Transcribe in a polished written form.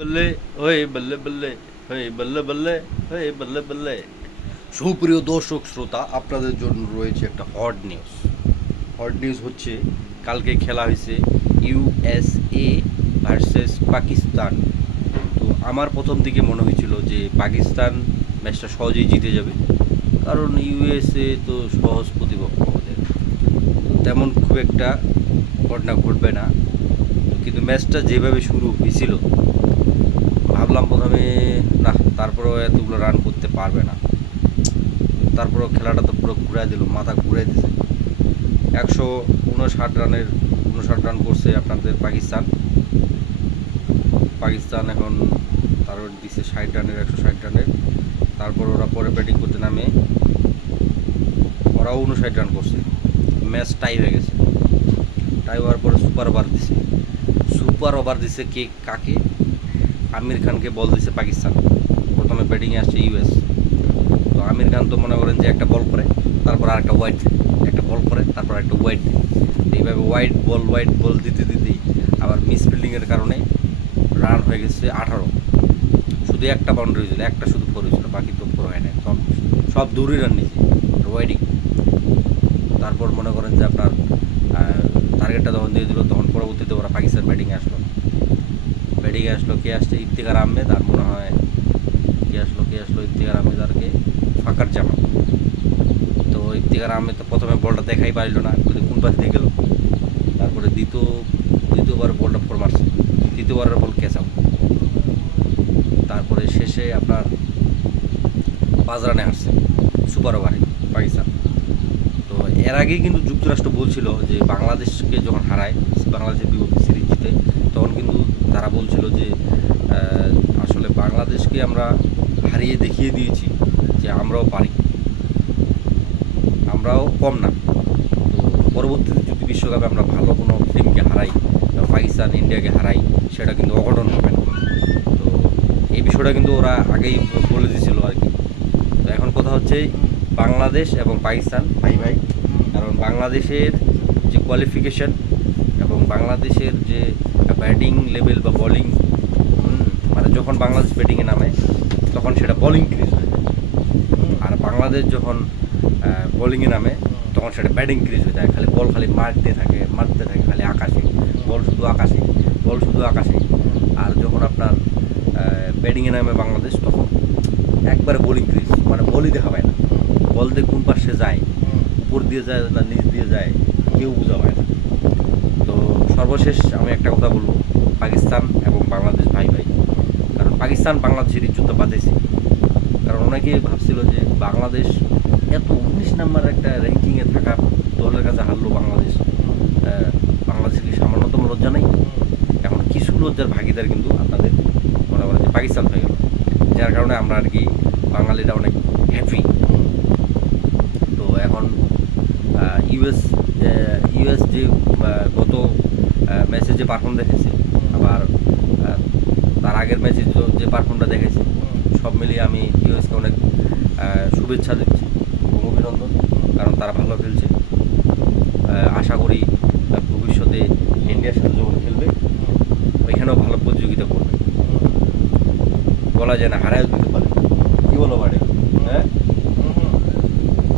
বললে ওই বললে বললে ওই বললে বললে ওই বললে বললে। সুপ্রিয় দর্শক শ্রোতা, আপনাদের জন্য রয়েছে একটা হট নিউজ হচ্ছে কালকে খেলা হয়েছে ইউএসএ ভার্সেস পাকিস্তান। তো আমার প্রথম দিকে মনে হয়েছিল যে পাকিস্তান ম্যাচটা সহজেই জিতে যাবে, কারণ ইউএসএ তো সহজ প্রতিপক্ষ ওদের, তেমন খুব একটা ঘটনা ঘটবে না। কিন্তু ম্যাচটা যেভাবে শুরু হয়েছিল ভাবলাম প্রথমে না, তারপরেও এতগুলো রান করতে পারবে না। তারপরেও খেলাটা তো পুরো ঘুরাই দিল, মাথা ঘুরাই দিছে। 159 রান করছে আপনাদের পাকিস্তান। এখন তারপর দিছে 60 রানের, 160 রানের। তারপর ওরা পরে ব্যাটিং করতে নামে ওরাও 59 রান করছে। ম্যাচ টাই হয়ে গেছে। টাই হওয়ার পরে সুপার ওভার দিছে কে কাকে? আমির খানকে বল দিছে পাকিস্তান। প্রথমে ব্যাটিংয়ে আসছে ইউএস। তো আমির খান তো মনে করেন যে একটা বল করে, তারপর আরেকটা ওয়াইড, একটা বল করে, তারপর একটা ওয়াইড। এইভাবে ওয়াইড বল দিতে দিতেই আবার মিস ফিল্ডিংয়ের কারণে রান হয়ে গেছে 18। শুধু একটা বাউন্ডারি হয়েছিল, একটা শুধু ফোর হয়েছিল, বাকি তো ফোর হয় না। সব দূরই রান নিয়েছে ওয়াইডিং। তারপর মনে করেন যে আপনার টার্গেটটা যখন দিয়ে দিল, তখন পরবর্তীতে ওরা পাকিস্তান ব্যাটিংয়ে আসলো। কে আসছে? ইফতিখার আহমেদ। আর মনে হয় কে আসলো ইফতিখার আহমেদ আর কে? ফাকার জামান। তো ইফতিখার আহমেদ তো প্রথমে বলটা দেখাই পারল না, কিন্তু কোন পাশ দিয়ে গেল। তারপরে দ্বিতীয়বার বলটা ফোর মারছে, তৃতীয়বারের বল ক্যাচ আউট। তারপরে শেষে আপনার 5 রানে হারছে সুপার ওভারে পাকিস্তান। তো এর আগেই কিন্তু যুক্তরাষ্ট্র বলছিল যে বাংলাদেশকে যখন হারায়, বাংলাদেশের বিপক্ষে সিরিজ জিতে, তখন কিন্তু তারা বলছিল যে আসলে বাংলাদেশকে আমরা হারিয়ে দেখিয়ে দিয়েছি যে আমরাও পারি, আমরাও কম না। তো পরবর্তীতে যদি বিশ্বকাপে আমরা ভালো কোনো টিমকে হারাই, পাকিস্তান ইন্ডিয়াকে হারাই, সেটা কিন্তু অঘটন হবে না। তো এই বিষয়টা কিন্তু ওরা আগেই বলে দিয়েছিল আর কি। তো এখন কথা হচ্ছে বাংলাদেশ এবং পাকিস্তান ভাই ভাই। কারণ বাংলাদেশের যে কোয়ালিফিকেশন এবং বাংলাদেশের যে ব্যাটিং লেভেল বা বোলিং, মানে যখন বাংলাদেশ ব্যাটিংয়ে নামে তখন সেটা বোলিং ক্রিজ হয়ে যায়। আর বাংলাদেশ যখন বোলিংয়ে নামে তখন সেটা ব্যাটিং ক্রিজ হয়ে যায়। খালি মারতে থাকে খালি আকাশে বল শুধু আকাশে। আর যখন আপনার ব্যাটিংয়ে নামে বাংলাদেশ, তখন একবারে বোলিং ক্রিজ, মানে বলই দেখা পায় না। বল দিয়ে কোন পাশে যায়, উপর দিয়ে যায় না নিচ দিয়ে যায়, কেউ বোঝা পায় না। তো সর্বশেষ আমি একটা কথা বলবো, পাকিস্তান এবং বাংলাদেশ ভাই ভাই। কারণ পাকিস্তান বাংলাদেশের ইজ্জতটা বাঁচাইছে। কারণ অনেকেই ভাবছিল যে বাংলাদেশ এত 19 নম্বর একটা র্যাঙ্কিংয়ে থাকা দলের কাছে হারলো বাংলাদেশ। বাংলাদেশের কি সামান্যতম লজ্জা নেই? এখন কিছু লজ্জার ভাগিদার কিন্তু আপনাদের মনে করেন যে পাকিস্তান হয়ে গেল, যার কারণে আমরা আর কি বাঙালিরা অনেক হ্যাপি। তো এখন ইউএস ইউএস যে গত ম্যাচে যে পারফর্ম দেখেছে, আবার তার আগের ম্যাচে যে পারফর্মটা দেখেছে, সব মিলিয়ে আমি ইউএসকে অনেক শুভেচ্ছা দিচ্ছি এবং অভিনন্দন। কারণ তারা ভালো খেলছে। আশা করি ভবিষ্যতে ইন্ডিয়ার সাথে যখন খেলবে ওইখানেও ভালো প্রতিযোগিতা করবে। বলা যায় না, হারায়ও দিতে পারে। কী বলো বাড়ি? হ্যাঁ।